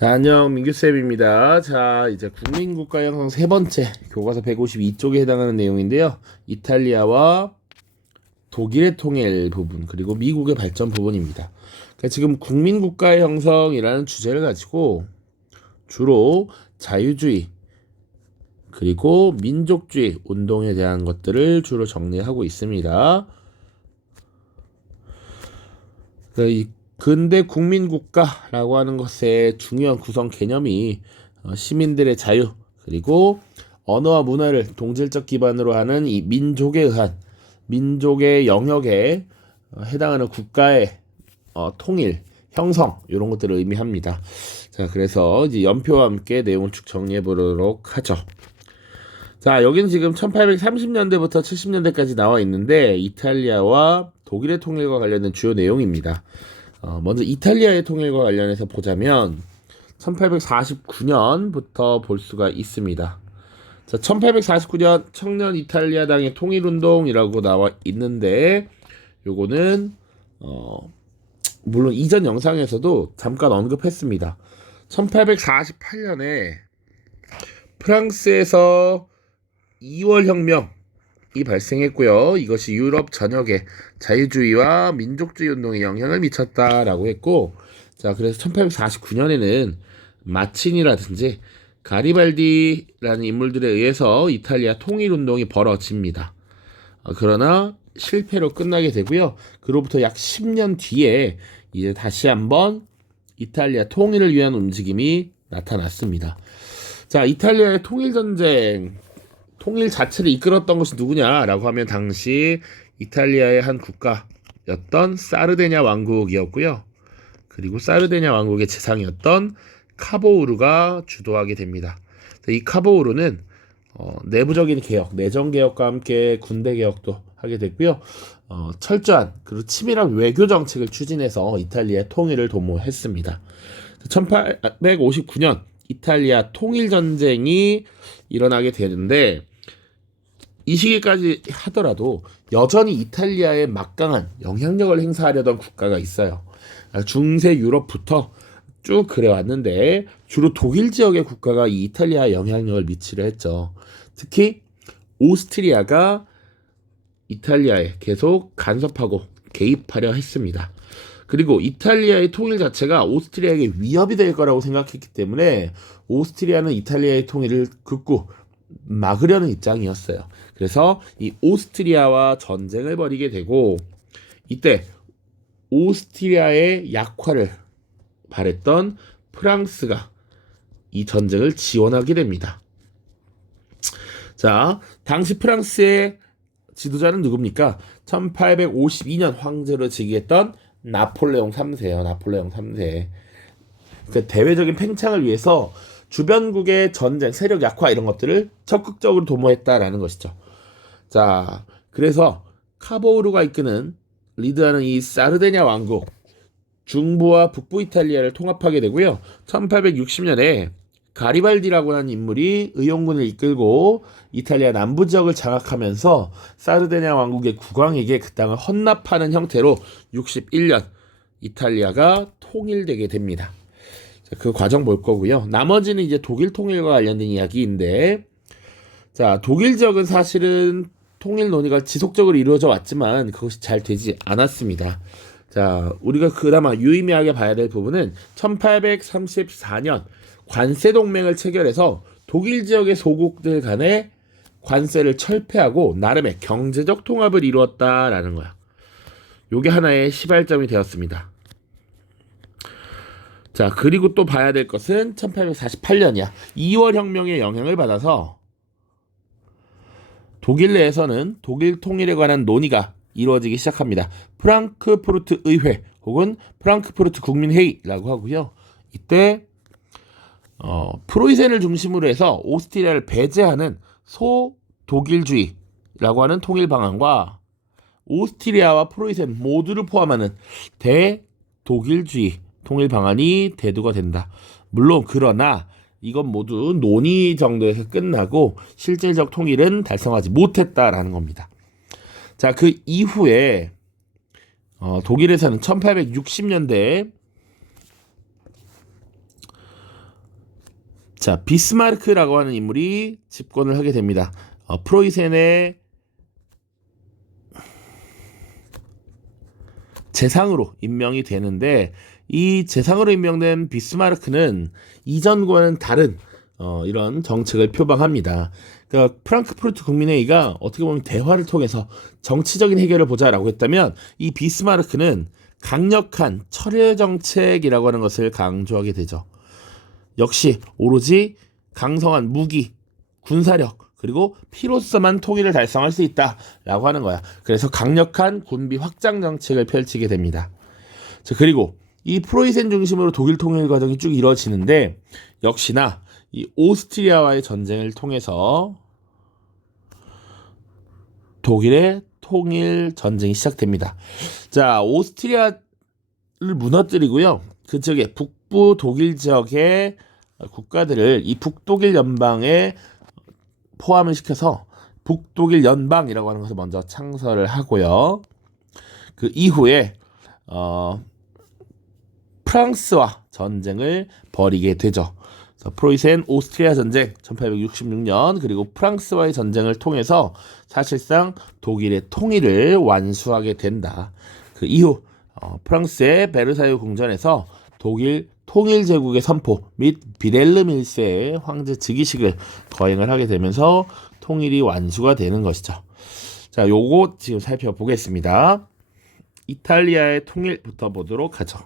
자, 안녕, 민규쌤입니다. 자, 이제 국민국가 형성 세 번째 교과서 152쪽에 해당하는 내용인데요. 이탈리아와 독일의 통일 부분, 그리고 미국의 발전 부분입니다. 그러니까 지금 국민국가 형성이라는 주제를 가지고 주로 자유주의, 그리고 민족주의 운동에 대한 것들을 주로 정리하고 있습니다. 그러니까 이 근대 국민국가라고 하는 것의 중요한 구성 개념이 시민들의 자유, 그리고 언어와 문화를 동질적 기반으로 하는 이 민족에 의한 민족의 영역에 해당하는 국가의 통일, 형성 이런 것들을 의미합니다. 자, 그래서 이제 연표와 함께 내용을 쭉 정리해 보도록 하죠. 자, 여기는 지금 1830년대부터 70년대까지 나와 있는데 이탈리아와 독일의 통일과 관련된 주요 내용입니다. 먼저 이탈리아의 통일과 관련해서 보자면 1849년부터 볼 수가 있습니다. 자, 1849년 청년 이탈리아당의 통일운동이라고 나와 있는데 요거는 물론 이전 영상에서도 잠깐 언급했습니다. 1848년에 프랑스에서 2월 혁명이 발생했고요. 이것이 유럽 전역에 자유주의와 민족주의 운동에 영향을 미쳤다라고 했고, 자, 그래서 1849년에는 마치니라든지 가리발디라는 인물들에 의해서 이탈리아 통일운동이 벌어집니다. 그러나 실패로 끝나게 되고요. 그로부터 약 10년 뒤에 이제 다시 한번 이탈리아 통일을 위한 움직임이 나타났습니다. 자, 이탈리아의 통일전쟁, 통일 자체를 이끌었던 것이 누구냐라고 하면 당시 이탈리아의 한 국가였던 사르데냐 왕국이었고요. 그리고 사르데냐 왕국의 재상이었던 카보우르가 주도하게 됩니다. 이 카보우르는 내부적인 개혁, 내정 개혁과 함께 군대 개혁도 하게 됐고요. 철저한 그리고 치밀한 외교 정책을 추진해서 이탈리아 통일을 도모했습니다. 1859년 이탈리아 통일전쟁이 일어나게 되는데 이 시기까지 하더라도 여전히 이탈리아에 막강한 영향력을 행사하려던 국가가 있어요. 중세 유럽부터 쭉 그래왔는데 주로 독일 지역의 국가가 이 이탈리아에 영향력을 미치려 했죠. 특히 오스트리아가 이탈리아에 계속 간섭하고 개입하려 했습니다. 그리고 이탈리아의 통일 자체가 오스트리아에게 위협이 될 거라고 생각했기 때문에 오스트리아는 이탈리아의 통일을 극구 막으려는 입장이었어요. 그래서 이 오스트리아와 전쟁을 벌이게 되고 이때 오스트리아의 약화를 바랬던 프랑스가 이 전쟁을 지원하게 됩니다. 자, 당시 프랑스의 지도자는 누굽니까? 1852년 황제로 즉위했던 나폴레옹 3세예요. 나폴레옹 3세. 그 대외적인 팽창을 위해서 주변국의 전쟁, 세력 약화 이런 것들을 적극적으로 도모했다라는 것이죠. 자, 그래서 카보우르가 이끄는 리드하는 이 사르데냐 왕국 중부와 북부 이탈리아를 통합하게 되고요. 1860년에 가리발디라고 하는 인물이 의용군을 이끌고 이탈리아 남부 지역을 장악하면서 사르데냐 왕국의 국왕에게 그 땅을 헌납하는 형태로 61년 이탈리아가 통일되게 됩니다. 자, 그 과정 볼 거고요. 나머지는 이제 독일 통일과 관련된 이야기인데, 자, 독일 지역은 사실은 통일 논의가 지속적으로 이루어져 왔지만 그것이 잘 되지 않았습니다. 자, 우리가 그나마 유의미하게 봐야 될 부분은 1834년 관세 동맹을 체결해서 독일 지역의 소국들 간의 관세를 철폐하고 나름의 경제적 통합을 이루었다라는 거야. 요게 하나의 시발점이 되었습니다. 자, 그리고 또 봐야 될 것은 1848년이야. 2월 혁명의 영향을 받아서 독일 내에서는 독일 통일에 관한 논의가 이루어지기 시작합니다. 프랑크푸르트 의회 혹은 프랑크푸르트 국민회의라고 하고요. 이때 프로이센을 중심으로 해서 오스트리아를 배제하는 소독일주의라고 하는 통일 방안과 오스트리아와 프로이센 모두를 포함하는 대독일주의 통일 방안이 대두가 된다. 물론 그러나 이건 모두 논의 정도에서 끝나고 실질적 통일은 달성하지 못했다라는 겁니다. 자, 그 이후에 독일에서는 1860년대에 자, 비스마르크라고 하는 인물이 집권을 하게 됩니다. 프로이센의 재상으로 임명이 되는데, 이 재상으로 임명된 비스마르크는 이전과는 다른 이런 정책을 표방합니다. 그러니까 프랑크푸르트 국민회의가 어떻게 보면 대화를 통해서 정치적인 해결을 보자라고 했다면, 이 비스마르크는 강력한 철회 정책이라고 하는 것을 강조하게 되죠. 역시 오로지 강성한 무기, 군사력, 그리고 피로서만 통일을 달성할 수 있다라고 하는 거야. 그래서 강력한 군비 확장 정책을 펼치게 됩니다. 자, 그리고 이 프로이센 중심으로 독일 통일 과정이 쭉 이루어지는데, 역시나 이 오스트리아와의 전쟁을 통해서 독일의 통일 전쟁이 시작됩니다. 자, 오스트리아를 무너뜨리고요. 그 지역의 북부 독일 지역의 국가들을 이 북독일 연방에 포함을 시켜서 북독일 연방이라고 하는 것을 먼저 창설을 하고요. 그 이후에 프랑스와 전쟁을 벌이게 되죠. 프로이센 오스트리아 전쟁 1866년, 그리고 프랑스와의 전쟁을 통해서 사실상 독일의 통일을 완수하게 된다. 그 이후 프랑스의 베르사유 궁전에서 독일 통일제국의 선포 및 비렐름 1세의 황제 즉위식을 거행을 하게 되면서 통일이 완수가 되는 것이죠. 자, 요거 지금 살펴보겠습니다. 이탈리아의 통일부터 보도록 하죠.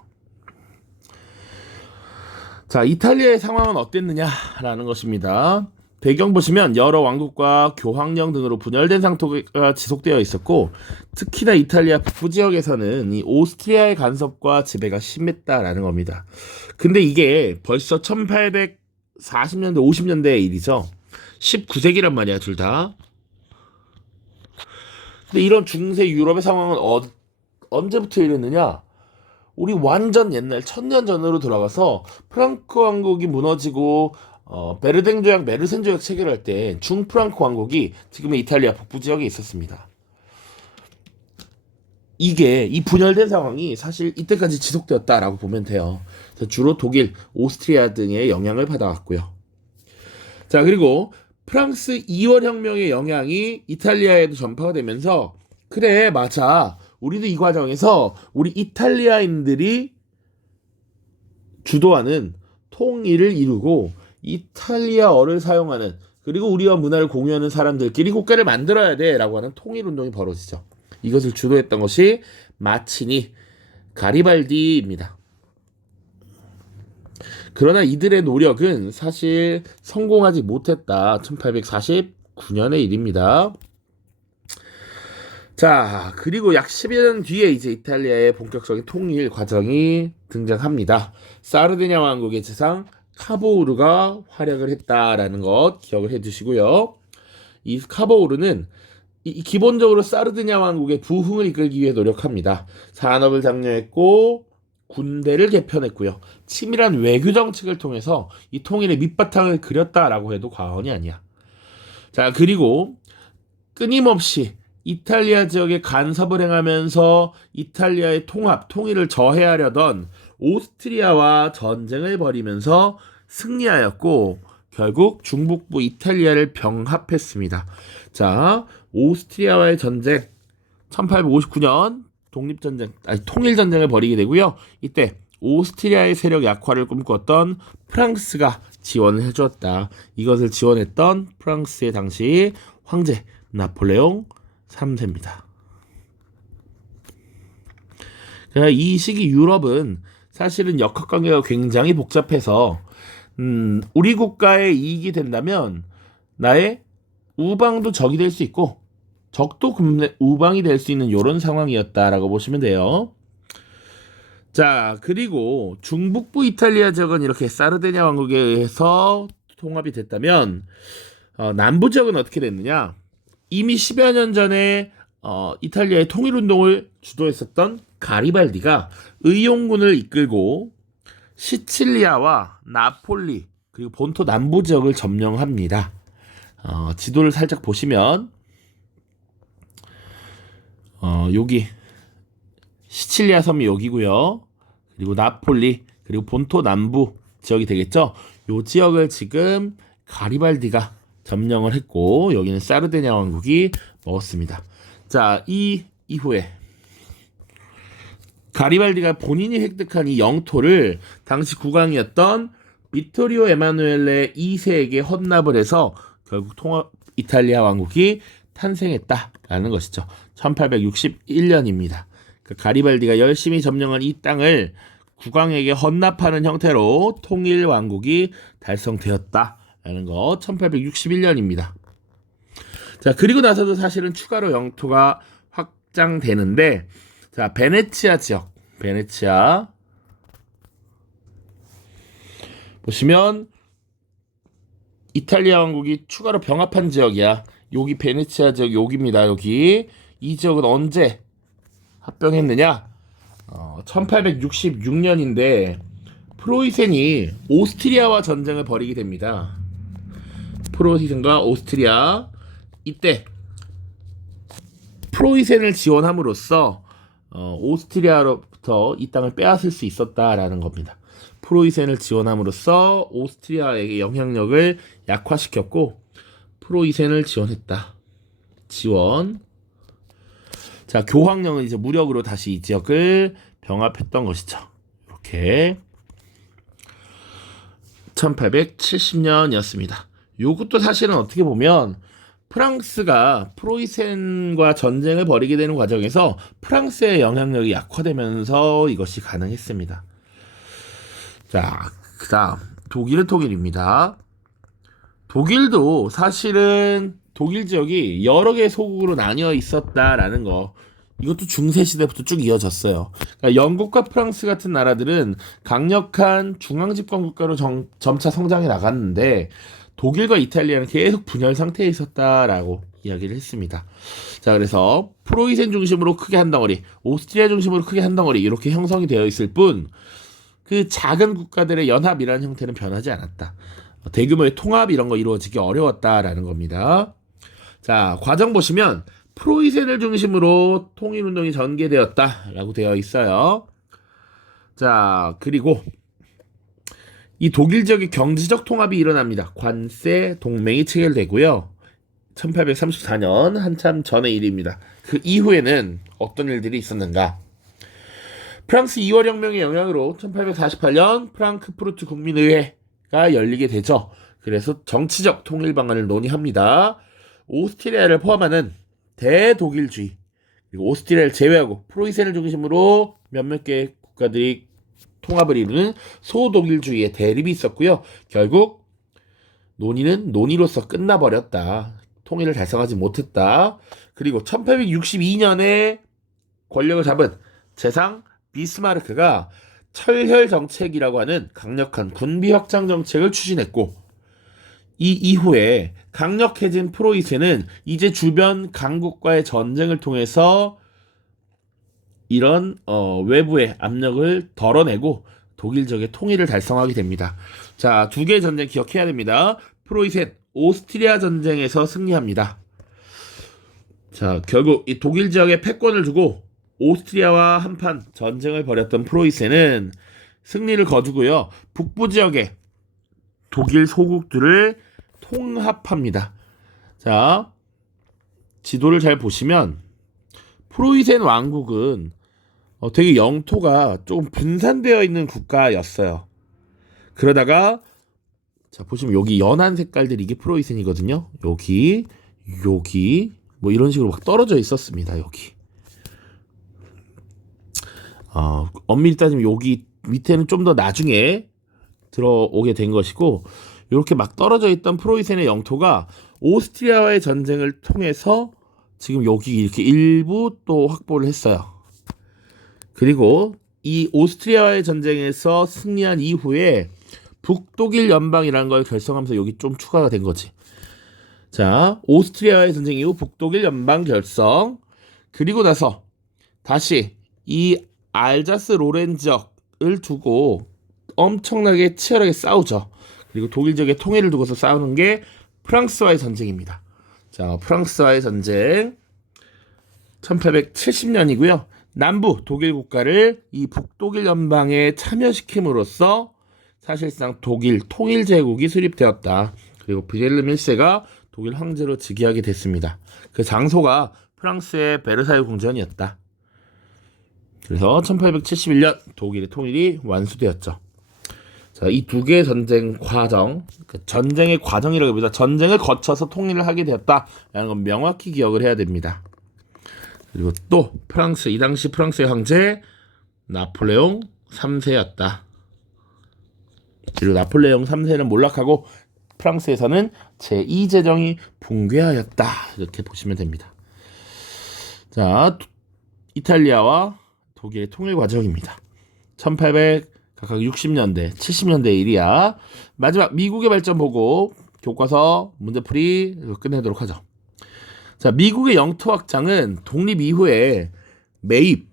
자, 이탈리아의 상황은 어땠느냐라는 것입니다. 배경 보시면 여러 왕국과 교황령 등으로 분열된 상태가 지속되어 있었고, 특히나 이탈리아 북부 지역에서는 이 오스트리아의 간섭과 지배가 심했다라는 겁니다. 근데 이게 벌써 1840년대, 50년대의 일이죠. 19세기란 말이야, 둘 다. 근데 이런 중세 유럽의 상황은 언제부터 이랬느냐? 우리 완전 옛날 1000년 전으로 돌아가서 프랑크 왕국이 무너지고 베르댕 조약, 메르센 조약 체결할 때 중프랑크 왕국이 지금의 이탈리아 북부 지역에 있었습니다. 이 분열된 상황이 사실 이때까지 지속되었다라고 보면 돼요. 주로 독일, 오스트리아 등의 영향을 받아왔고요. 자, 그리고 프랑스 2월 혁명의 영향이 이탈리아에도 전파가 되면서, 그래, 맞아, 우리도 이 과정에서 우리 이탈리아인들이 주도하는 통일을 이루고 이탈리아어를 사용하는, 그리고 우리와 문화를 공유하는 사람들끼리 국가를 만들어야 돼 라고 하는 통일운동이 벌어지죠. 이것을 주도했던 것이 마치니, 가리발디입니다. 그러나 이들의 노력은 사실 성공하지 못했다. 1849년의 일입니다. 자, 그리고 약 10여 년 뒤에 이제 이탈리아의 본격적인 통일 과정이 등장합니다. 사르디냐 왕국의 재상 카보우르가 활약을 했다라는 것 기억을 해두시고요. 이 카보우르는 기본적으로 사르디냐 왕국의 부흥을 이끌기 위해 노력합니다. 산업을 장려했고 군대를 개편했고요. 치밀한 외교 정책을 통해서 이 통일의 밑바탕을 그렸다라고 해도 과언이 아니야. 자, 그리고 끊임없이 이탈리아 지역에 간섭을 행하면서 이탈리아의 통일을 저해하려던 오스트리아와 전쟁을 벌이면서 승리하였고, 결국 중북부 이탈리아를 병합했습니다. 자, 오스트리아와의 전쟁 1859년 통일전쟁을 벌이게 되고요. 이때 오스트리아의 세력 약화를 꿈꿨던 프랑스가 지원을 해주었다. 이것을 지원했던 프랑스의 당시 황제 나폴레옹 3세입니다. 이 시기 유럽은 사실은 역학관계가 굉장히 복잡해서 우리 국가의 이익이 된다면 나의 우방도 적이 될 수 있고 적도 우방이 될 수 있는 이런 상황이었다라고 보시면 돼요. 자, 그리고 중북부 이탈리아 지역은 이렇게 사르디냐 왕국에 의해서 통합이 됐다면 남부 지역은 어떻게 됐느냐? 이미 10여 년 전에 이탈리아의 통일운동을 주도했었던 가리발디가 의용군을 이끌고 시칠리아와 나폴리 그리고 본토 남부 지역을 점령합니다. 지도를 살짝 보시면 여기 시칠리아 섬이 여기고요. 그리고 나폴리 그리고 본토 남부 지역이 되겠죠. 요 지역을 지금 가리발디가 점령을 했고 여기는 사르데냐 왕국이 먹었습니다. 자, 이 이후에 가리발디가 본인이 획득한 이 영토를 당시 국왕이었던 비토리오 에마누엘레 2세에게 헌납을 해서 결국 통합 이탈리아 왕국이 탄생했다라는 것이죠. 1861년입니다. 가리발디가 열심히 점령한 이 땅을 국왕에게 헌납하는 형태로 통일 왕국이 달성되었다라는 거 1861년입니다. 자, 그리고 나서도 사실은 추가로 영토가 확장되는데 자, 베네치아 지역. 베네치아 보시면 이탈리아 왕국이 추가로 병합한 지역이야. 여기 베네치아 지역 여기입니다. 여기 이 지역은 언제 합병했느냐? 1866년인데 프로이센이 오스트리아와 전쟁을 벌이게 됩니다. 프로이센과 오스트리아 이때 프로이센을 지원함으로써 오스트리아로부터 이 땅을 빼앗을 수 있었다라는 겁니다. 프로이센을 지원함으로써 오스트리아에게 영향력을 약화시켰고 프로이센을 지원했다. 지원. 자, 교황령은 이제 무력으로 다시 이 지역을 병합했던 것이죠. 이렇게 1870년이었습니다. 요것도 사실은 어떻게 보면 프랑스가 프로이센과 전쟁을 벌이게 되는 과정에서 프랑스의 영향력이 약화되면서 이것이 가능했습니다. 자, 그 다음 독일은 독일입니다. 독일도 사실은 독일 지역이 여러 개의 소국으로 나뉘어 있었다라는 거 이것도 중세시대부터 쭉 이어졌어요. 그러니까 영국과 프랑스 같은 나라들은 강력한 중앙집권 국가로 점차 성장해 나갔는데 독일과 이탈리아는 계속 분열 상태에 있었다라고 이야기를 했습니다. 자, 그래서 프로이센 중심으로 크게 한 덩어리, 오스트리아 중심으로 크게 한 덩어리 이렇게 형성이 되어 있을 뿐 그 작은 국가들의 연합이라는 형태는 변하지 않았다. 대규모의 통합 이런 거 이루어지기 어려웠다라는 겁니다. 자, 과정 보시면 프로이센을 중심으로 통일운동이 전개되었다라고 되어 있어요. 자, 그리고 이 독일 지역의 경제적 통합이 일어납니다. 관세 동맹이 체결되고요. 1834년 한참 전의 일입니다. 그 이후에는 어떤 일들이 있었는가? 프랑스 2월 혁명의 영향으로 1848년 프랑크푸르트 국민의회가 열리게 되죠. 그래서 정치적 통일 방안을 논의합니다. 오스트리아를 포함하는 대독일주의 그리고 오스트리아를 제외하고 프로이센을 중심으로 몇몇 개의 국가들이 통합을 이루는 소독일주의의 대립이 있었고요. 결국 논의는 논의로서 끝나버렸다. 통일을 달성하지 못했다. 그리고 1862년에 권력을 잡은 재상 비스마르크가 철혈 정책이라고 하는 강력한 군비 확장 정책을 추진했고 이 이후에 강력해진 프로이센은 이제 주변 강국과의 전쟁을 통해서 이런 외부의 압력을 덜어내고 독일 지역의 통일을 달성하게 됩니다. 자, 두 개의 전쟁 기억해야 됩니다. 프로이센, 오스트리아 전쟁에서 승리합니다. 자, 결국 이 독일 지역에 패권을 두고 오스트리아와 한판 전쟁을 벌였던 프로이센은 승리를 거두고요. 북부 지역에 독일 소국들을 통합합니다. 자, 지도를 잘 보시면 프로이센 왕국은 되게 영토가 조금 분산되어 있는 국가였어요. 그러다가 자, 보시면 여기 연한 색깔들이 이게 프로이센이거든요. 여기 뭐 이런 식으로 막 떨어져 있었습니다. 여기. 엄밀히 따지면 여기 밑에는 좀 더 나중에 들어오게 된 것이고 이렇게 막 떨어져 있던 프로이센의 영토가 오스트리아와의 전쟁을 통해서 지금 여기 이렇게 일부 또 확보를 했어요. 그리고 이 오스트리아와의 전쟁에서 승리한 이후에 북독일 연방이라는 걸 결성하면서 여기 좀 추가가 된 거지. 자, 오스트리아와의 전쟁 이후 북독일 연방 결성. 그리고 나서 다시 이 알자스 로렌 지역을 두고 엄청나게 치열하게 싸우죠. 그리고 독일 지역의 통일을 두고서 싸우는 게 프랑스와의 전쟁입니다. 자, 프랑스와의 전쟁 1870년이고요. 남부 독일 국가를 이 북독일 연방에 참여시킴으로써 사실상 독일 통일 제국이 수립되었다. 그리고 빌헬름 1세가 독일 황제로 즉위하게 됐습니다. 그 장소가 프랑스의 베르사유 궁전이었다. 그래서 1871년 독일의 통일이 완수되었죠. 자, 이 두 개의 전쟁 과정, 전쟁의 과정이라고 합니다. 전쟁을 거쳐서 통일을 하게 되었다라는 건 명확히 기억을 해야 됩니다. 그리고 또 프랑스, 이 당시 프랑스의 황제 나폴레옹 3세였다. 그리고 나폴레옹 3세는 몰락하고 프랑스에서는 제2제정이 붕괴하였다. 이렇게 보시면 됩니다. 자, 이탈리아와 독일의 통일 과정입니다. 1800 각각 60년대, 70년대 일이야. 마지막 미국의 발전 보고 교과서 문제풀이 끝내도록 하죠. 자, 미국의 영토 확장은 독립 이후에 매입,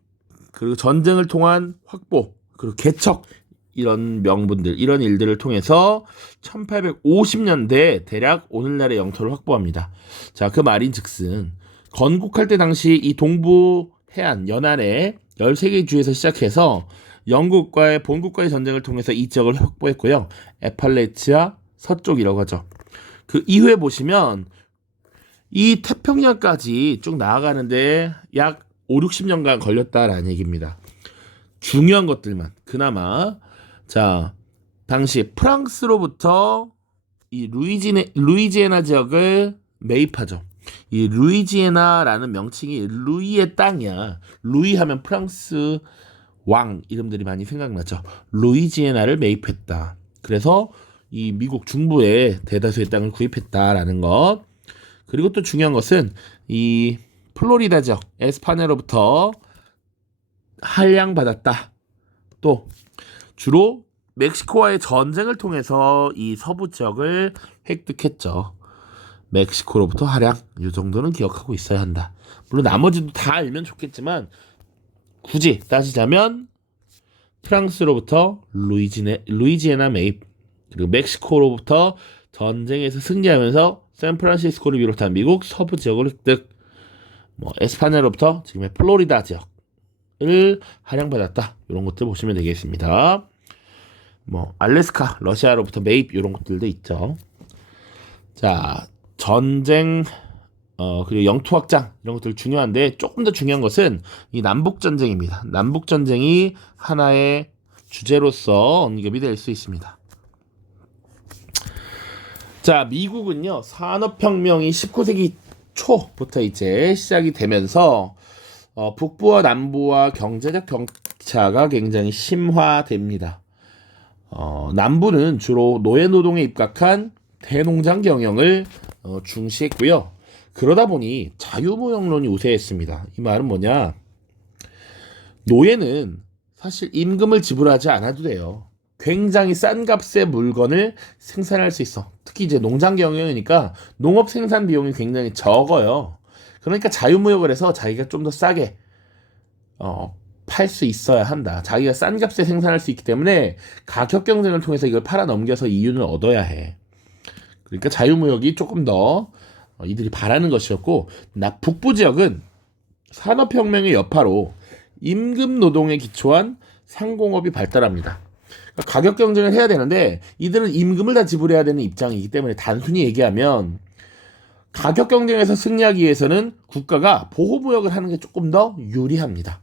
그리고 전쟁을 통한 확보, 그리고 개척 이런 명분들, 이런 일들을 통해서 1850년대 대략 오늘날의 영토를 확보합니다. 자, 그 말인즉슨 건국할 때 당시 이 동부 해안 연안의 13개 주에서 시작해서 영국과의 본국과의 전쟁을 통해서 이 지역을 확보했고요. 에팔레치아 서쪽이라고 하죠. 그 이후에 보시면 이 태평양까지 쭉 나아가는데 약 5, 60년간 걸렸다라는 얘기입니다. 중요한 것들만 그나마. 자, 당시 프랑스로부터 이 루이지애나 지역을 매입하죠. 이 루이지애나라는 명칭이 루이의 땅이야. 루이 하면 프랑스 왕 이름들이 많이 생각나죠. 루이지애나를 매입했다. 그래서 이 미국 중부에 대다수의 땅을 구입했다라는 것. 그리고 또 중요한 것은 이 플로리다 지역 에스파냐로부터 할량받았다. 또 주로 멕시코와의 전쟁을 통해서 이 서부 지역을 획득했죠. 멕시코로부터 할양, 이 정도는 기억하고 있어야 한다. 물론 나머지도 다 알면 좋겠지만 굳이 따지자면 프랑스로부터 루이지애나 매입, 그리고 멕시코로부터 전쟁에서 승리하면서 샌프란시스코를 비롯한 미국 서부 지역을 획득, 에스파냐로부터 지금의 플로리다 지역을 할양받았다. 이런 것들 보시면 되겠습니다. 알래스카, 러시아로부터 매입 이런 것들도 있죠. 자, 전쟁, 그리고 영토 확장 이런 것들 중요한데 조금 더 중요한 것은 이 남북 전쟁입니다. 남북 전쟁이 하나의 주제로서 언급이 될 수 있습니다. 자, 미국은요 산업혁명이 19세기 초부터 이제 시작이 되면서 북부와 남부와 경제적 격차가 굉장히 심화됩니다. 남부는 주로 노예노동에 입각한 대농장 경영을 중시했고요. 그러다 보니 자유무역론이 우세했습니다. 이 말은 뭐냐? 노예는 사실 임금을 지불하지 않아도 돼요. 굉장히 싼 값의 물건을 생산할 수 있어. 특히 이제 농장 경영이니까 농업 생산 비용이 굉장히 적어요. 그러니까 자유무역을 해서 자기가 좀 더 싸게 팔 수 있어야 한다. 자기가 싼 값에 생산할 수 있기 때문에 가격 경쟁을 통해서 이걸 팔아 넘겨서 이윤을 얻어야 해. 그러니까 자유무역이 조금 더 이들이 바라는 것이었고, 북부 지역은 산업혁명의 여파로 임금 노동에 기초한 상공업이 발달합니다. 그러니까 가격 경쟁을 해야 되는데 이들은 임금을 다 지불해야 되는 입장이기 때문에 단순히 얘기하면 가격 경쟁에서 승리하기 위해서는 국가가 보호무역을 하는 게 조금 더 유리합니다.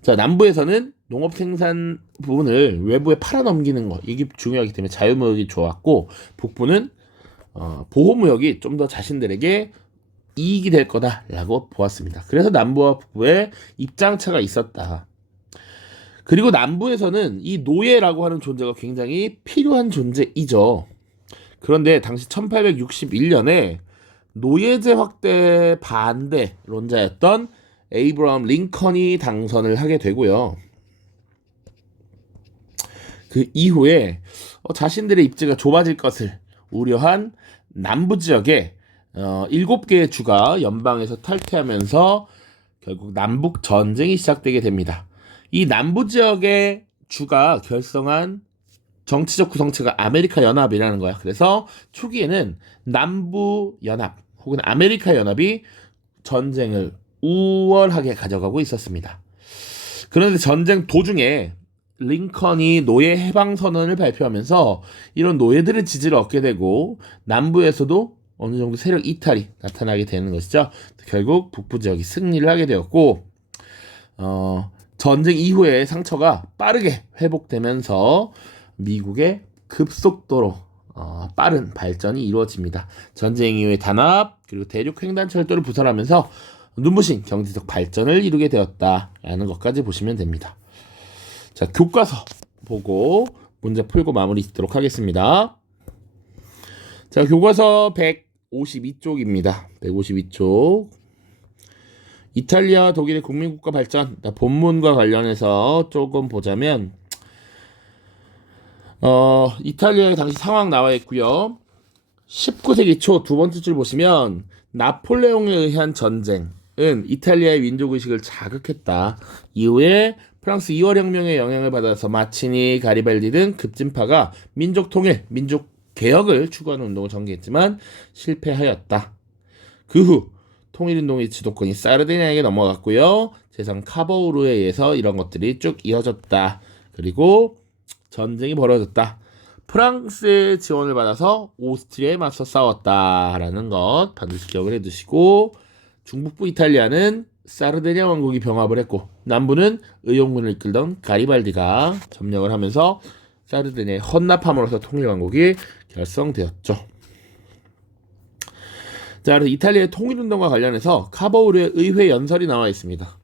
자, 남부에서는 농업 생산 부분을 외부에 팔아넘기는 거, 이게 중요하기 때문에 자유무역이 좋았고, 북부는 보호무역이 좀 더 자신들에게 이익이 될 거다라고 보았습니다. 그래서 남부와 북부의 입장차가 있었다. 그리고 남부에서는 이 노예라고 하는 존재가 굉장히 필요한 존재이죠. 그런데 당시 1861년에 노예제 확대 반대론자였던 에이브러함 링컨이 당선을 하게 되고요. 그 이후에 자신들의 입지가 좁아질 것을 우려한 남부 지역에 7개의 주가 연방에서 탈퇴하면서 결국 남북 전쟁이 시작되게 됩니다. 이 남부 지역의 주가 결성한 정치적 구성체가 아메리카 연합이라는 거야. 그래서 초기에는 남부 연합 혹은 아메리카 연합이 전쟁을 우월하게 가져가고 있었습니다. 그런데 전쟁 도중에 링컨이 노예 해방 선언을 발표하면서 이런 노예들의 지지를 얻게 되고 남부에서도 어느 정도 세력 이탈이 나타나게 되는 것이죠. 결국 북부 지역이 승리를 하게 되었고 전쟁 이후에 상처가 빠르게 회복되면서 미국의 급속도로 빠른 발전이 이루어집니다. 전쟁 이후에 단합 그리고 대륙 횡단 철도를 부설하면서 눈부신 경제적 발전을 이루게 되었다라는 것까지 보시면 됩니다. 자, 교과서 보고 문제 풀고 마무리 짓도록 하겠습니다. 자, 교과서 152쪽입니다. 152쪽. 이탈리아 독일의 국민국가 발전 본문과 관련해서 조금 보자면 이탈리아의 당시 상황 나와 있고요. 19세기 초 두 번째 줄 보시면 나폴레옹에 의한 전쟁은 이탈리아의 민족의식을 자극했다. 이후에 프랑스 2월 혁명의 영향을 받아서 마치니, 가리발디 등 급진파가 민족 통일, 민족 개혁을 추구하는 운동을 전개했지만 실패하였다. 그 후 통일운동의 주도권이 사르디니아에게 넘어갔고요. 재상 카보우르에 의해서 이런 것들이 쭉 이어졌다. 그리고 전쟁이 벌어졌다. 프랑스의 지원을 받아서 오스트리아에 맞서 싸웠다라는 것 반드시 기억을 해두시고, 중북부 이탈리아는 사르디니아 왕국이 병합을 했고 남부는 의용군을 이끌던 가리발디가 점령을 하면서 사르디니아의 헌납함으로써 통일왕국이 결성되었죠. 자, 그래서 이탈리아의 통일운동과 관련해서 카보우르의 의회 연설이 나와 있습니다.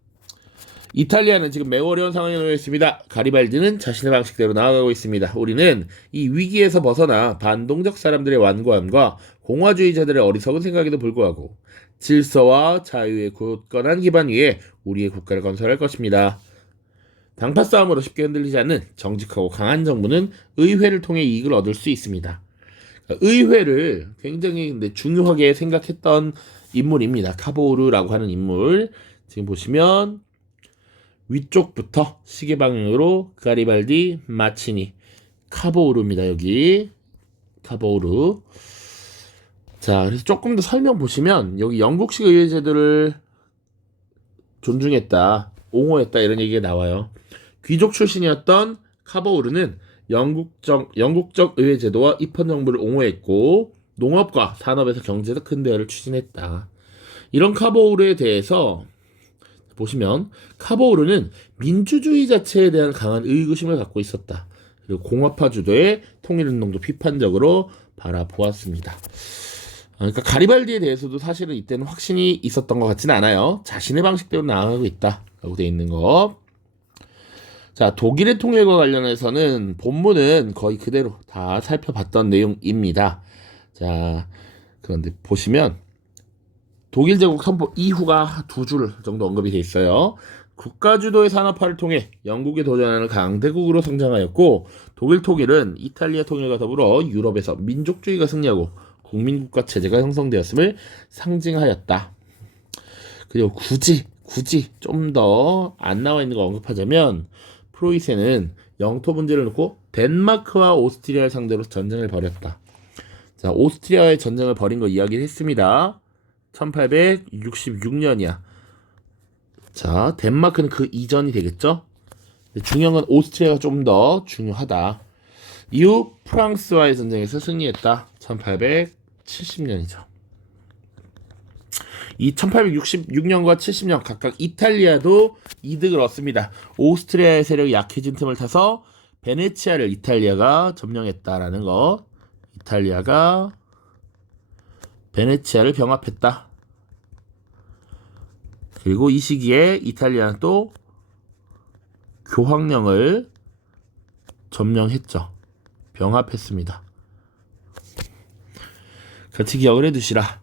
이탈리아는 지금 매우 어려운 상황에 놓여 있습니다. 가리발디는 자신의 방식대로 나아가고 있습니다. 우리는 이 위기에서 벗어나 반동적 사람들의 완고함과 공화주의자들의 어리석은 생각에도 불구하고 질서와 자유의 굳건한 기반 위에 우리의 국가를 건설할 것입니다. 당파 싸움으로 쉽게 흔들리지 않는 정직하고 강한 정부는 의회를 통해 이익을 얻을 수 있습니다. 의회를 굉장히 근데 중요하게 생각했던 인물입니다. 카보우르라고 하는 인물. 지금 보시면 위쪽부터 시계 방향으로 가리발디, 마치니, 카보우르입니다. 여기 카보우르. 자, 그래서 조금 더 설명 보시면 여기 영국식 의회 제도를 존중했다, 옹호했다 이런 얘기가 나와요. 귀족 출신이었던 카보우르는 영국적 의회 제도와 입헌 정부를 옹호했고 농업과 산업에서 경제적 큰 대화를 추진했다. 이런 카보우르에 대해서 보시면 카보우르는 민주주의 자체에 대한 강한 의구심을 갖고 있었다. 그리고 공화파 주도의 통일운동도 비판적으로 바라보았습니다. 그러니까 가리발디에 대해서도 사실은 이때는 확신이 있었던 것 같지는 않아요. 자신의 방식대로 나아가고 있다라고 되어 있는 거. 자, 독일의 통일과 관련해서는 본문은 거의 그대로 다 살펴봤던 내용입니다. 자, 그런데 보시면 독일 제국 선포 이후가 두 줄 정도 언급이 돼 있어요. 국가주도의 산업화를 통해 영국에 도전하는 강대국으로 성장하였고, 독일 통일은 이탈리아 통일과 더불어 유럽에서 민족주의가 승리하고 국민국가 체제가 형성되었음을 상징하였다. 그리고 굳이 좀 더 안 나와 있는 거 언급하자면 프로이센은 영토 문제를 놓고 덴마크와 오스트리아를 상대로 전쟁을 벌였다. 자, 오스트리아의 전쟁을 벌인 거 이야기를 했습니다. 1866년이야. 자, 덴마크는 그 이전이 되겠죠? 중요한 건 오스트리아가 좀 더 중요하다. 이후 프랑스와의 전쟁에서 승리했다. 1870년이죠. 이 1866년과 70년 각각 이탈리아도 이득을 얻습니다. 오스트리아의 세력이 약해진 틈을 타서 베네치아를 이탈리아가 점령했다라는 것. 이탈리아가 베네치아를 병합했다. 그리고 이 시기에 이탈리아는 또 교황령을 점령했죠. 병합했습니다. 같이 기억을 해두시라.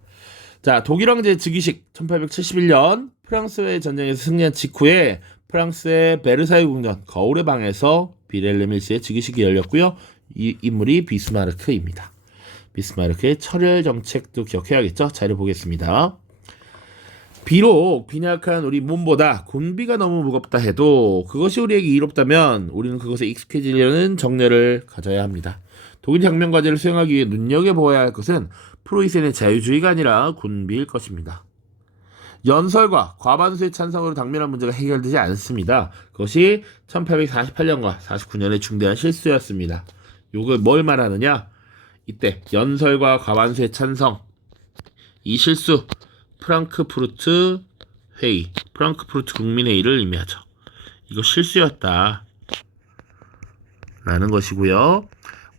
자, 독일 황제 즉위식 1871년 프랑스와의 전쟁에서 승리한 직후에 프랑스의 베르사유 궁전 거울의 방에서 비렐름 1세의 즉위식이 열렸고요. 이 인물이 비스마르크입니다. 비스마르크의 철혈 정책도 기억해야겠죠? 자료 보겠습니다. 비록 빈약한 우리 몸보다 군비가 너무 무겁다 해도 그것이 우리에게 이롭다면 우리는 그것에 익숙해지려는 정열을 가져야 합니다. 독일 혁명 과제를 수행하기 위해 눈여겨보아야 할 것은 프로이센의 자유주의가 아니라 군비일 것입니다. 연설과 과반수의 찬성으로 당면한 문제가 해결되지 않습니다. 그것이 1848년과 49년의 중대한 실수였습니다. 요걸 뭘 말하느냐? 이때 연설과 과반수의 찬성, 이 실수, 프랑크푸르트 회의, 프랑크푸르트 국민회의를 의미하죠. 이거 실수였다 라는 것이고요.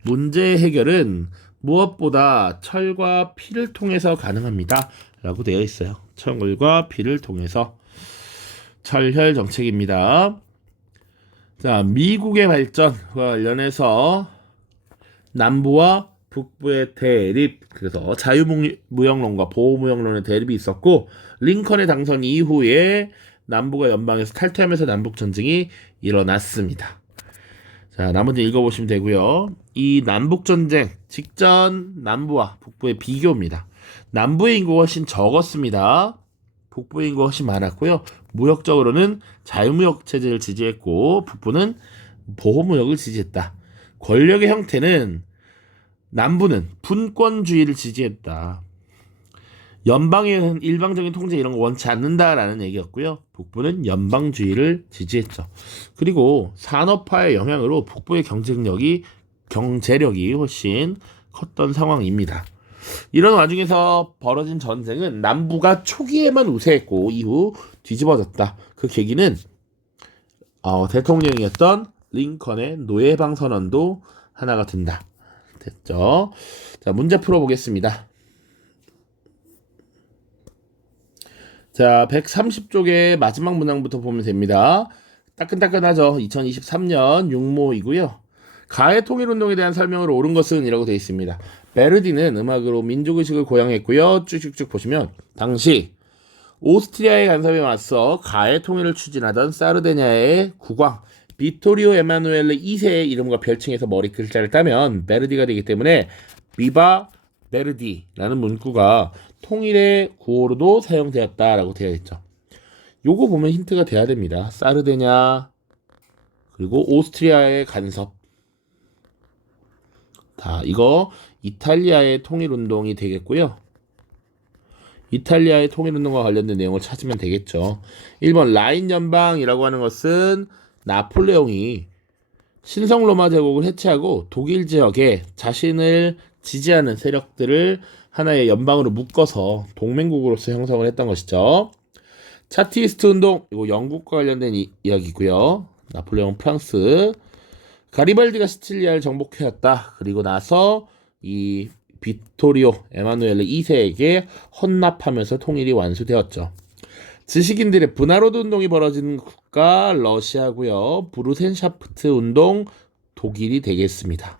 문제의 해결은 무엇보다 철과 피를 통해서 가능합니다 라고 되어 있어요. 철과 피를 통해서. 철혈 정책입니다. 자, 미국의 발전과 관련해서 남부와 북부의 대립, 그래서 자유무역론과 보호무역론의 대립이 있었고, 링컨의 당선 이후에 남부가 연방에서 탈퇴하면서 남북전쟁이 일어났습니다. 자, 나머지 읽어보시면 되고요. 이 남북전쟁 직전 남부와 북부의 비교입니다. 남부의 인구가 훨씬 적었습니다. 북부의 인구가 훨씬 많았고요. 무역적으로는 자유무역 체제를 지지했고 북부는 보호무역을 지지했다. 권력의 형태는 남부는 분권주의를 지지했다. 연방에는 일방적인 통제 이런 거 원치 않는다라는 얘기였고요. 북부는 연방주의를 지지했죠. 그리고 산업화의 영향으로 북부의 경제력이 훨씬 컸던 상황입니다. 이런 와중에서 벌어진 전쟁은 남부가 초기에만 우세했고 이후 뒤집어졌다. 그 계기는 대통령이었던 링컨의 노예방 선언도 하나가 된다. 됐죠? 자, 문제 풀어보겠습니다. 자, 130쪽의 마지막 문항부터 보면 됩니다. 따끈따끈하죠. 2023년 육모이고요. 가해 통일운동에 대한 설명을 옳은 것은 이라고 되어 있습니다. 베르디는 음악으로 민족의식을 고양했고요. 쭉쭉쭉 보시면 당시 오스트리아의 간섭에 맞서 가해 통일을 추진하던 사르데냐의 국왕 비토리오 에마누엘레 2세의 이름과 별칭해서 머리 글자를 따면 베르디가 되기 때문에 비바 베르디라는 문구가 통일의 구호로도 사용되었다라고 되어 있죠. 요거 보면 힌트가 돼야 됩니다. 사르데냐 그리고 오스트리아의 간섭. 자, 이거 이탈리아의 통일운동이 되겠고요. 이탈리아의 통일운동과 관련된 내용을 찾으면 되겠죠. 1번 라인 연방이라고 하는 것은 나폴레옹이 신성 로마 제국을 해체하고 독일 지역에 자신을 지지하는 세력들을 하나의 연방으로 묶어서 동맹국으로서 형성을 했던 것이죠. 차티스트 운동, 이거 영국과 관련된 이야기고요. 나폴레옹 프랑스, 가리발디가 시칠리아를 정복해왔다. 그리고 나서 이 비토리오 에마누엘레 2세에게 헌납하면서 통일이 완수되었죠. 지식인들의 분하로드 운동이 벌어진 국가 러시아고요. 브루센샤프트 운동 독일이 되겠습니다.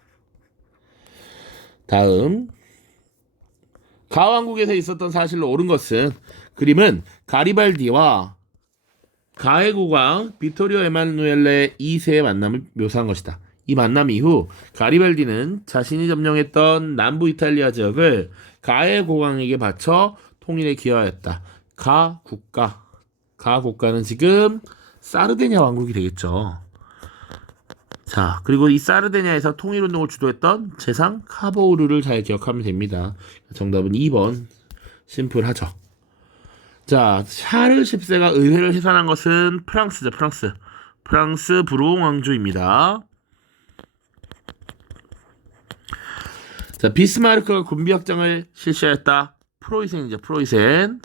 다음, 가왕국에서 있었던 사실로 옳은 것은 그림은 가리발디와 가해국왕 비토리오 에마누엘레 2세의 만남을 묘사한 것이다. 이 만남 이후 가리발디는 자신이 점령했던 남부 이탈리아 지역을 가해국왕에게 바쳐 통일에 기여하였다. 가국가는 지금 사르데냐 왕국이 되겠죠. 자, 그리고 이 사르데냐에서 통일운동을 주도했던 재상 카보우르를 잘 기억하면 됩니다. 정답은 2번. 심플하죠. 자, 샤를 10세가 의회를 해산한 것은 프랑스죠. 프랑스 부르옹 왕조입니다. 자, 비스마르크가 군비협정을 실시하였다. 프로이센.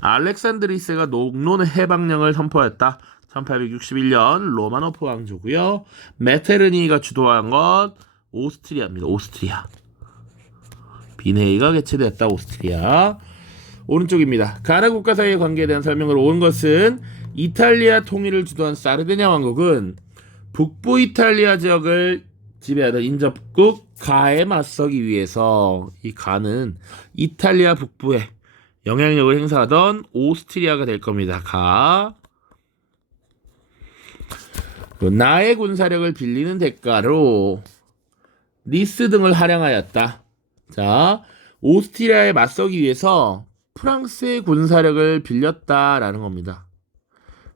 알렉산드르 2세가 농론의 해방령을 선포하였다. 1861년 로마노프 왕조고요. 메테르니가 주도한 것 오스트리아입니다. 오스트리아. 빈회의가 개최되었다. 오스트리아. 오른쪽입니다. 가나 국가 사이의 관계에 대한 설명을 온 것은 이탈리아 통일을 주도한 사르데냐 왕국은 북부 이탈리아 지역을 지배하던 인접국 가에 맞서기 위해서 이 가는 이탈리아 북부에 영향력을 행사하던 오스트리아가 될 겁니다. 나의 군사력을 빌리는 대가로 리스 등을 할양하였다. 자, 오스트리아에 맞서기 위해서 프랑스의 군사력을 빌렸다라는 겁니다.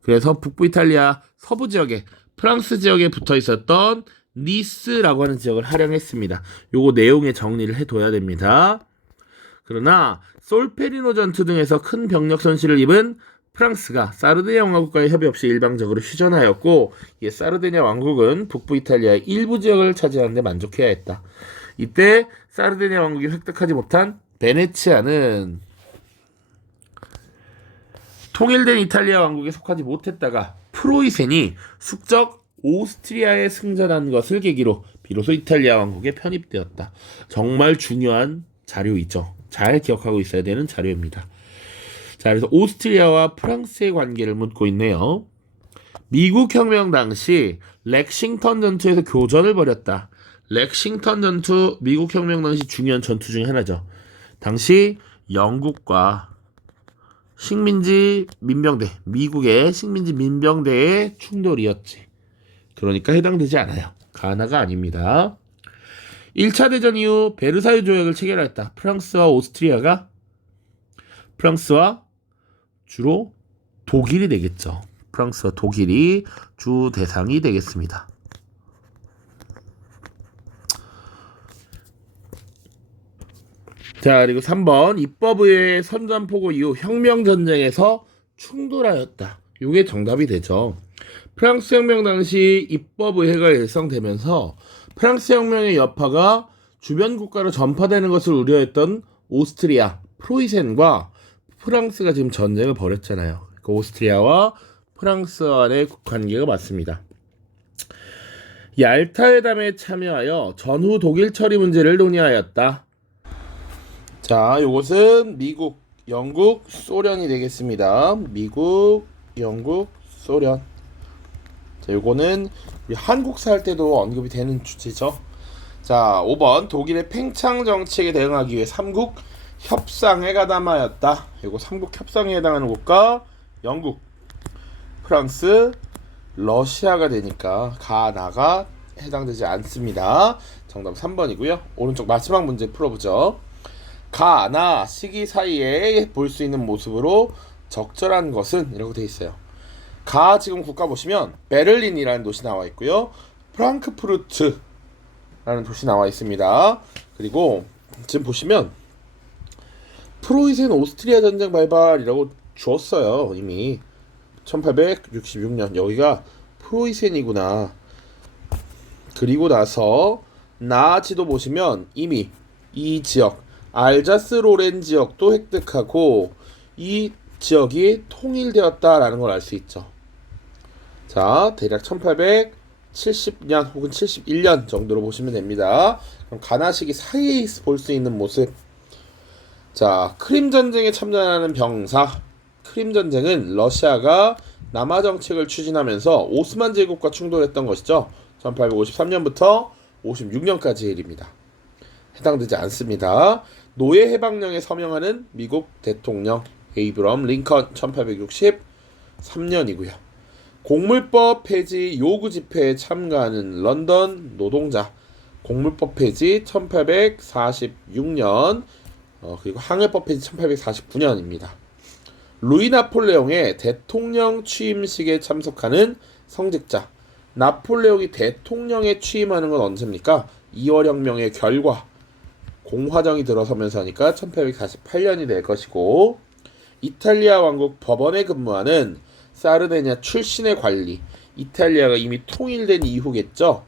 그래서 북부 이탈리아 서부 지역에 프랑스 지역에 붙어 있었던 니스라고 하는 지역을 할양했습니다. 요거 내용의 정리를 해둬야 됩니다. 그러나 솔페리노 전투 등에서 큰 병력 손실을 입은 프랑스가 사르디냐 왕국과의 협의 없이 일방적으로 휴전하였고, 이에 사르디냐 왕국은 북부 이탈리아의 일부 지역을 차지하는 데 만족해야 했다. 이때 사르디냐 왕국이 획득하지 못한 베네치아는 통일된 이탈리아 왕국에 속하지 못했다가 프로이센이 숙적 오스트리아에 승전한 것을 계기로 비로소 이탈리아 왕국에 편입되었다. 정말 중요한 자료이죠. 잘 기억하고 있어야 되는 자료입니다. 자, 그래서 오스트리아와 프랑스의 관계를 묻고 있네요. 미국 혁명 당시 렉싱턴 전투에서 교전을 벌였다. 렉싱턴 전투, 미국 혁명 당시 중요한 전투 중에 하나죠. 당시 영국과 식민지 민병대, 미국의 식민지 민병대의 충돌이었지. 그러니까 해당되지 않아요. 가나가 아닙니다. 1차 대전 이후 베르사유 조약을 체결했다. 프랑스와 주로 독일이 되겠죠. 프랑스와 독일이 주 대상이 되겠습니다. 자, 그리고 3번 입법의회 선전포고 이후 혁명전쟁에서 충돌하였다. 이게 정답이 되죠. 프랑스 혁명 당시 입법의회가 결성되면서 프랑스 혁명의 여파가 주변 국가로 전파되는 것을 우려했던 오스트리아, 프로이센과 프랑스가 지금 전쟁을 벌였잖아요. 그러니까 오스트리아와 프랑스 간의 관계가 맞습니다. 얄타회담에 참여하여 전후 독일 처리 문제를 논의하였다. 자, 요것은 미국, 영국, 소련이 되겠습니다. 미국, 영국, 소련. 자, 요거는 우리 한국사 할 때도 언급이 되는 주제죠. 자, 5번 독일의 팽창 정책에 대응하기 위해 삼국 협상에 가담하였다. 요거 삼국 협상에 해당하는 국가 영국, 프랑스, 러시아가 되니까 가나가 해당되지 않습니다. 정답 3번이고요. 오른쪽 마지막 문제 풀어보죠. 가나 시기 사이에 볼 수 있는 모습으로 적절한 것은 이라고 되어 있어요. 가 지금 국가 보시면 베를린이라는 도시 나와 있고요. 프랑크푸르트라는 도시 나와 있습니다. 그리고 지금 보시면 프로이센 오스트리아 전쟁 발발이라고 주었어요. 이미 1866년 여기가 프로이센이구나. 그리고 나서 나치도 보시면 이미 이 지역 알자스 로렌 지역도 획득하고 이 지역이 통일되었다라는 걸 알 수 있죠. 자, 대략 1870년 혹은 71년 정도로 보시면 됩니다. 그럼 가나 시기 사이에 볼 수 있는 모습. 자, 크림 전쟁에 참전하는 병사. 크림 전쟁은 러시아가 남하 정책을 추진하면서 오스만 제국과 충돌했던 것이죠. 1853년부터 56년까지의 일입니다. 해당되지 않습니다. 노예 해방령에 서명하는 미국 대통령 에이브럼 링컨 1863년이고요. 곡물법 폐지 요구 집회에 참가하는 런던 노동자 곡물법 폐지 1846년 그리고 항해법 폐지 1849년입니다. 루이 나폴레옹의 대통령 취임식에 참석하는 성직자. 나폴레옹이 대통령에 취임하는 건 언제입니까? 2월 혁명의 결과 공화정이 들어서면서니까 1848년이 될 것이고, 이탈리아 왕국 법원에 근무하는 사르데냐 출신의 관리. 이탈리아가 이미 통일된 이후겠죠.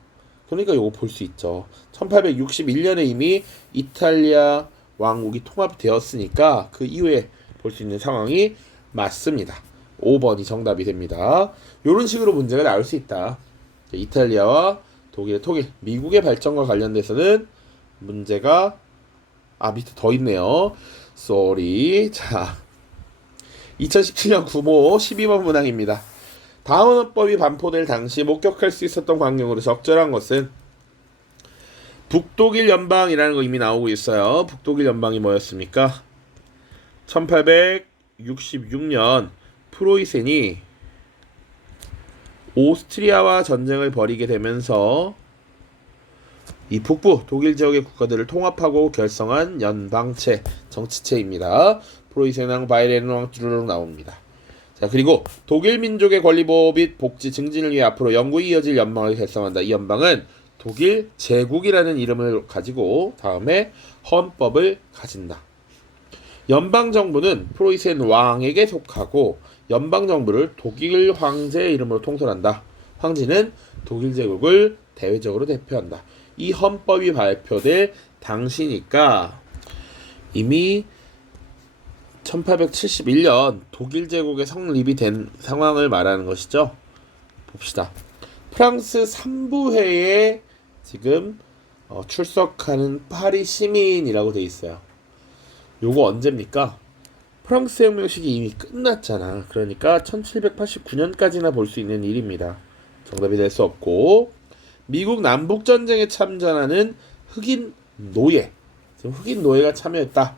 그러니까 이거 볼 수 있죠. 1861년에 이미 이탈리아 왕국이 통합되었으니까 그 이후에 볼 수 있는 상황이 맞습니다. 5번이 정답이 됩니다. 이런 식으로 문제가 나올 수 있다. 이탈리아와 독일의 통일, 미국의 발전과 관련돼서는 문제가 밑에 더 있네요. 쏘리. 자, 2017년 구모 12번 문항입니다. 다음 헌법이 반포될 당시 목격할 수 있었던 광경으로 적절한 것은 북독일 연방이라는 거 이미 나오고 있어요. 북독일 연방이 뭐였습니까? 1866년 프로이센이 오스트리아와 전쟁을 벌이게 되면서 이 북부 독일 지역의 국가들을 통합하고 결성한 연방체, 정치체입니다. 프로이센왕 바이에른왕 쭈르륵 나옵니다. 자, 그리고 독일 민족의 권리 보호 및 복지 증진을 위해 앞으로 영구히 이어질 연방을 결성한다. 이 연방은 독일 제국이라는 이름을 가지고 다음에 헌법을 가진다. 연방정부는 프로이센 왕에게 속하고 연방정부를 독일 황제 이름으로 통솔한다. 황제는 독일 제국을 대외적으로 대표한다. 이 헌법이 발표될 당시니까 이미 1871년 독일 제국의 성립이 된 상황을 말하는 것이죠. 봅시다. 프랑스 3부회에 지금 출석하는 파리 시민이라고 돼 있어요. 요거 언제입니까? 프랑스 혁명 시기 이미 끝났잖아. 그러니까 1789년까지나 볼 수 있는 일입니다. 정답이 될 수 없고, 미국 남북전쟁에 참전하는 흑인 노예, 지금 흑인 노예가 참여했다.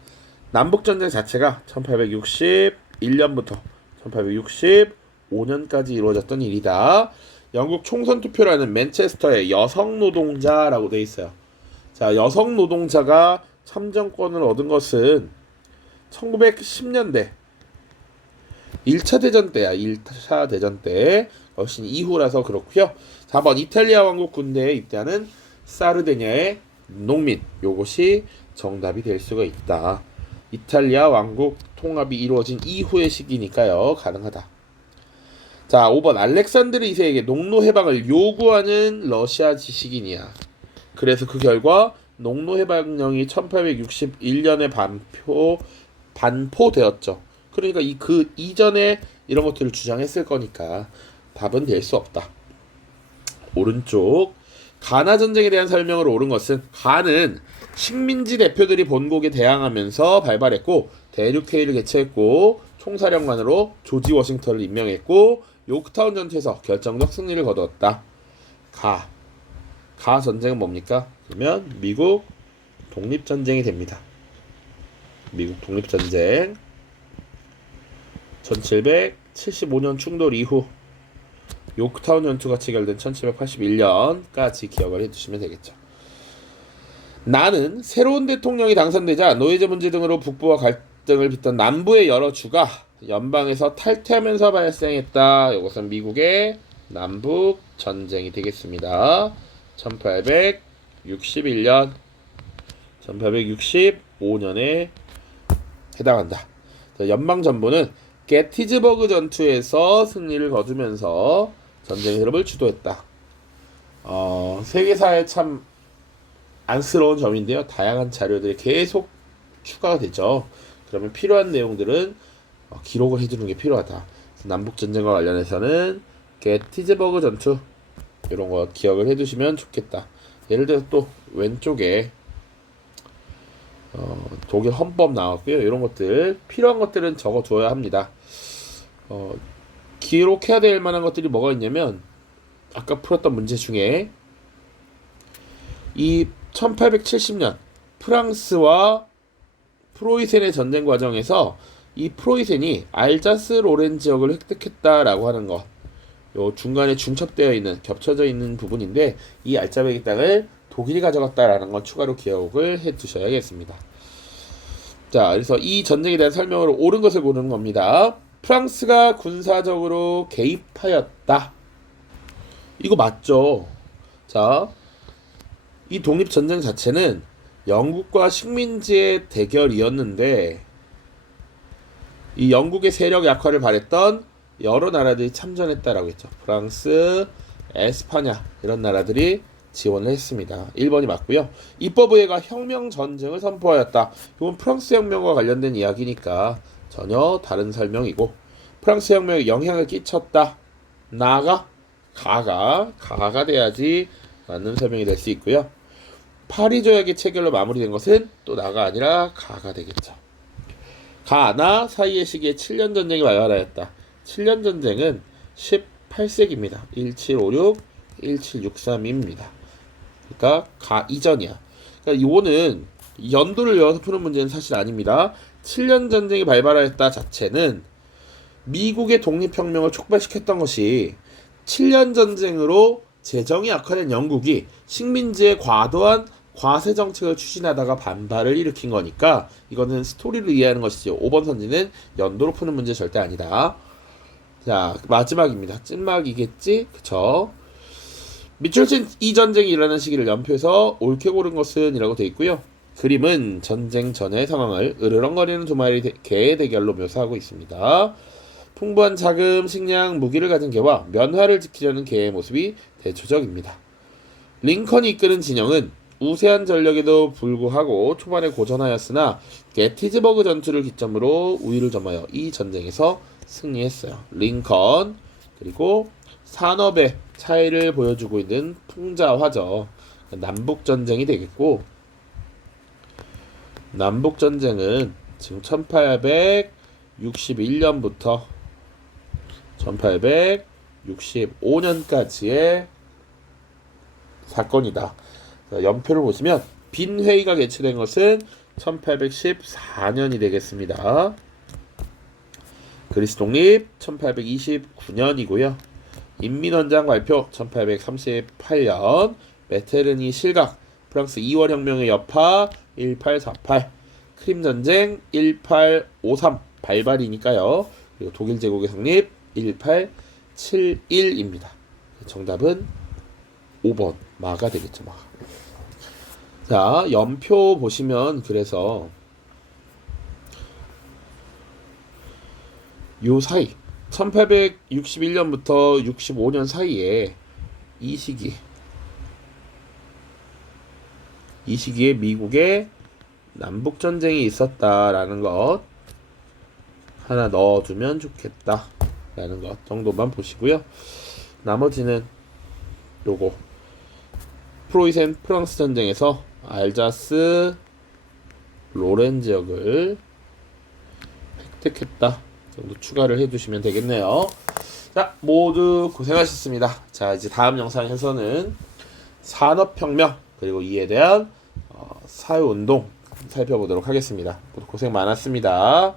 남북전쟁 자체가 1861년부터 1865년까지 이루어졌던 일이다. 영국 총선 투표라는 맨체스터의 여성 노동자라고 돼 있어요. 자, 여성 노동자가 참정권을 얻은 것은 1910년대 1차 대전 때야. 1차 대전 때 훨씬 이후라서 그렇고요. 4번 이탈리아 왕국 군대에 입대하는 사르데냐의 농민. 요것이 정답이 될 수가 있다. 이탈리아 왕국 통합이 이루어진 이후의 시기니까요. 가능하다. 자, 5번 알렉산드르 2세에게 농노 해방을 요구하는 러시아 지식인이야. 그래서 그 결과 농노 해방령이 1861년에 반포되었죠. 그러니까 그 이전에 이런 것들을 주장했을 거니까 답은 될 수 없다. 오른쪽 가나 전쟁에 대한 설명을 옳은 것은 가는 식민지 대표들이 본국에 대항하면서 발발했고 대륙회의를 개최했고 총사령관으로 조지 워싱턴을 임명했고 요크타운 전투에서 결정적 승리를 거두었다. 가 전쟁은 뭡니까? 그러면 미국 독립전쟁이 됩니다. 미국 독립전쟁 1775년 충돌 이후 요크타운 전투가 체결된 1781년까지 기억을 해두시면 되겠죠. 나는 새로운 대통령이 당선되자 노예제 문제 등으로 북부와 갈등을 빚던 남부의 여러 주가 연방에서 탈퇴하면서 발생했다. 이것은 미국의 남북 전쟁이 되겠습니다. 1861년, 1865년에 해당한다. 연방정부는 게티즈버그 전투에서 승리를 거두면서 전쟁의 흐름을 주도했다. 세계사에 참 안쓰러운 점인데요. 다양한 자료들이 계속 추가가 되죠. 그러면 필요한 내용들은 기록을 해두는 게 필요하다. 남북전쟁과 관련해서는 게티즈버그 전투 이런 거 기억을 해두시면 좋겠다. 예를 들어서 또 왼쪽에 독일 헌법 나왔고요. 이런 것들 필요한 것들은 적어줘야 합니다. 기록해야 될 만한 것들이 뭐가 있냐면 아까 풀었던 문제 중에 이 1870년 프랑스와 프로이센의 전쟁 과정에서 이 프로이센이 알자스 로렌 지역을 획득했다라고 하는 것, 요 중간에 중첩되어 있는 겹쳐져 있는 부분인데 이 알짜배기 땅을 독일이 가져갔다라는 건 추가로 기억을 해두셔야겠습니다. 자, 그래서 이 전쟁에 대한 설명을 옳은 것을 고르는 겁니다. 프랑스가 군사적으로 개입하였다. 이거 맞죠? 자, 이 독립전쟁 자체는 영국과 식민지의 대결이었는데 이 영국의 세력 약화를 바랬던 여러 나라들이 참전했다라고 했죠. 프랑스, 에스파냐 이런 나라들이 지원을 했습니다. 1번이 맞고요. 입법의회가 혁명 전쟁을 선포하였다. 이건 프랑스 혁명과 관련된 이야기니까 전혀 다른 설명이고 프랑스 혁명에 영향을 끼쳤다. 나가 가가 돼야지 맞는 설명이 될 수 있고요. 파리 조약의 체결로 마무리된 것은 또 나가 아니라 가가 되겠죠. 가나 사이의 시기에 7년 전쟁이 발발하였다. 7년 전쟁은 18세기입니다. 1756, 1763입니다. 그러니까 가 이전이야. 그러니까 이거는 연도를 외워서 푸는 문제는 사실 아닙니다. 7년 전쟁이 발발하였다 자체는 미국의 독립혁명을 촉발시켰던 것이 7년 전쟁으로 재정이 악화된 영국이 식민지의 과도한 과세 정책을 추진하다가 반발을 일으킨 거니까 이거는 스토리를 이해하는 것이죠. 5번 선지는 연도로 푸는 문제 절대 아니다. 자, 마지막입니다. 찐막이겠지? 그쵸? 미철신 이 전쟁이 일어나는 시기를 연표해서 옳게 고른 것은 이라고 되어 있고요. 그림은 전쟁 전의 상황을 으르렁거리는 두 마리 개의 대결로 묘사하고 있습니다. 풍부한 자금, 식량, 무기를 가진 개와 면화를 지키려는 개의 모습이 대조적입니다. 링컨이 이끄는 진영은 우세한 전력에도 불구하고 초반에 고전하였으나 게티즈버그 전투를 기점으로 우위를 점하여 이 전쟁에서 승리했어요. 링컨, 그리고 산업의 차이를 보여주고 있는 풍자화죠. 남북전쟁이 되겠고, 남북전쟁은 지금 1861년부터 1865년까지의 사건이다. 연표를 보시면 빈회의가 개최된 것은 1814년이 되겠습니다. 그리스 독립 1829년이고요. 인민헌장 발표 1838년, 메테르니 실각, 프랑스 2월 혁명의 여파 1848, 크림 전쟁 1853 발발이니까요. 그리고 독일 제국의 성립 1871입니다. 정답은 5번 마가 되겠죠. 마. 자, 연표 보시면 그래서 요 사이 1861년부터 65년 사이에 이 시기에 미국의 남북전쟁이 있었다라는 것 하나 넣어두면 좋겠다라는 것 정도만 보시고요. 나머지는 요거 프로이센 프랑스 전쟁에서 알자스 로렌 지역을 획득했다 정도 추가를 해두시면 되겠네요. 자, 모두 고생하셨습니다. 자, 이제 다음 영상에서는 산업혁명 그리고 이에 대한 사회운동 살펴보도록 하겠습니다. 모두 고생 많았습니다.